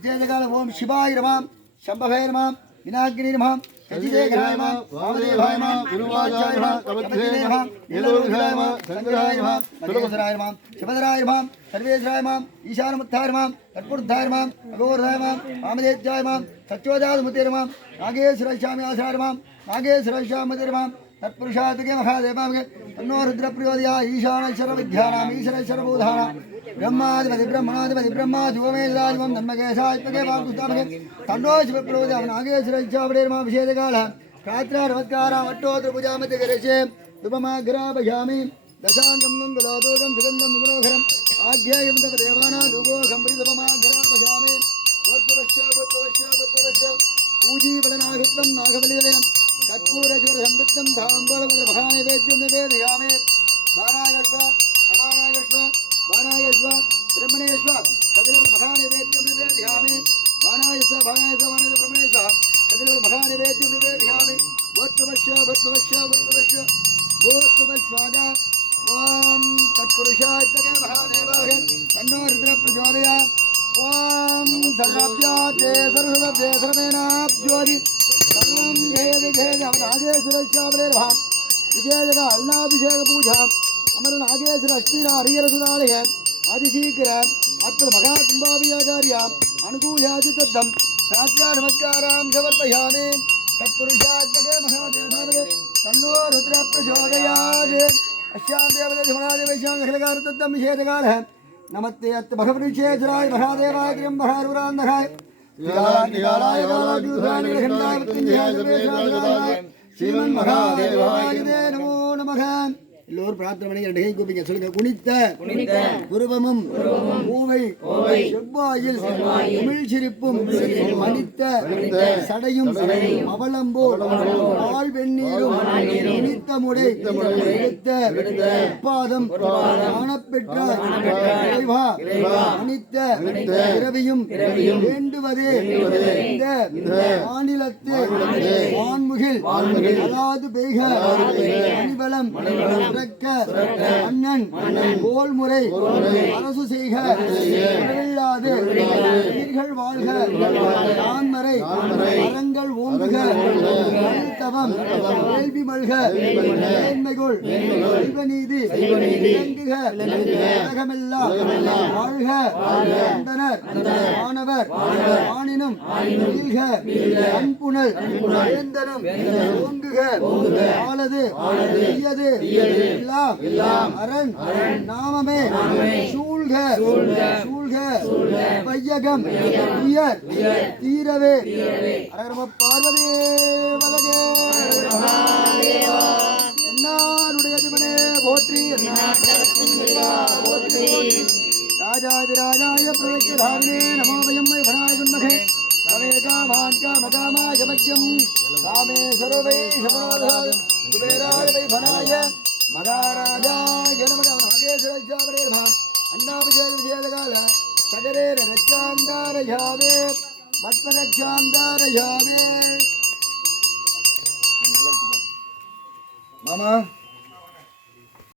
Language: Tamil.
विजयकाल ओम शिवाय नमः शंभवे नमः विनायकिनी नमः कजिदेघराय नमः वामदेवाय नमः गुरुवाचार्य नमः कवत्रे नमः नीललोहिताय नमः संग्रहाय नमः सुरवसराय नमः शिवधराय नमः सर्वेश्वराय नमः ईशानमुत्थाय नमः तत्पुरुषाय नमः अघोरधाय नमः वामदेवाय नमः सच्चोदातमुते नमः नागेश्वराय आचार्य नमः नागेश्वराय नमः तत्पुरुषात्मके महादेवाय तन्नो रुद्रप्रचोदयात् ईशानेश्वर विद्यानाम् ईश्वरेश्वर बोधानाम् ब्रह्माधिपति ब्रह्मणाधिपति ब्रह्मा जुगमेन्द्राजुगं धन्मकेशात्मके वाकुस्तामके तन्नो शिवप्रचोदयात् नागेश्वराय नमः विशेषकालः प्रार्थना नमस्काराः अट्टोत्र पूजामते करिष्ये धूपमाघ्रापयामि दशाङ्गं गङ्गलादोदं सुगन्धं मनोहरम् आज्ञेयं तव देवानां धूपोऽहं धूपमाघ्रापयामि पूजीफलनागत्वं नागबलिदलेन कर्पूरज्वरसंवित्तं ताम्बूलमहानैवेद्यं निवेदयामि बाणायस्व अमाणायस्व बाणायस्व ब्रह्मणेस्व कपिलमहानैवेद्यं निवेदयामि बाणायस्व ब्रह्मणेस्व कपिलमहानैवेद्यं निवेदयामि भूत्वस्वादा ओम तत्पुरुषाय महादेवाय तन्नो रुद्रप्रचोदयात् ओम सर्वव्याते सर्वभ्ये सर्वेनाप्योति सर्वं जयति जयति नागेश्वरस्वामिनेर्भा विजयजगा अल्लाभिषेक पूजा अमर नागेश्वर अश्विना हरिहरसुदालय आदिशीघ्र अत्र महाकुम्भाभियाचार्य अनुकूल्याति तद्धं शास्त्रा नमस्कारां समर्पयामि तत्पुरुषाय महादेवाय तन्नो रुद्रप्रचोदयात् अस्यां देवदेव महादेवस्यां अखिलकारतत्तं विशेषकालः नमस्ते अत् भगवद्विशेषराय महादेवाय गिरिं महारुरान्धराय निगालाय श्रीमन् महादेवाय नमो नमः எல்லோரும் பிரார்த்தனை பண்ணி ரெண்டு கை கூப்பிங்க சொல்லுங்க குனித்த குருவமும் பூவை செவ்வாயில் தமிழ் சிரிப்பும் மணித்த சடையும் அவலம்போல் பால் வெந்நீரும் குனித்த முடை எடுத்த பாதம் காணப்பெற்ற மணித்த பிறவியும் வேண்டுவதே இந்த மாநிலத்து வான்முகில் அலாது பெய்க அணிவலம் அண்ணன் கோல்முறை அரசு செய்க இல்லாது உயிர்கள் வாழ்க ஆண்மறை அறங்கள் ஓங்குக தவம் வேள்வி மல்க மேன்மைகொள் தெய்வநீதி விளங்குக உலகமெல்லாம் வாழ்க அந்தனர் மாணவர் ஆணினும் வீழ்க அன்புணல் வேந்தனும் ஓங்குக ஆளது தீயது எல்லாம் அரண் நாமமே சூழ்க வையகம் உயர் தீரவே அரகரம பார்வதி வலகே என்னாருடைய திவனே போற்றி ராஜாதிராஜாய பிரவேக்கதாரிணே நமோ வயம் மை பணாய குன்மகே காமகாமாய மத்யம் காமே சர்வை சமணோதாய குபேராய வை பணாய மகாராஜாய நமக நாகேஸ்வரஸ்வாமினேர்பா அன்னாபிஷேக விஜயகால சகரேர ரச்சாந்தாரயாவே பத்மரட்சாந்தாரயாவே மாமா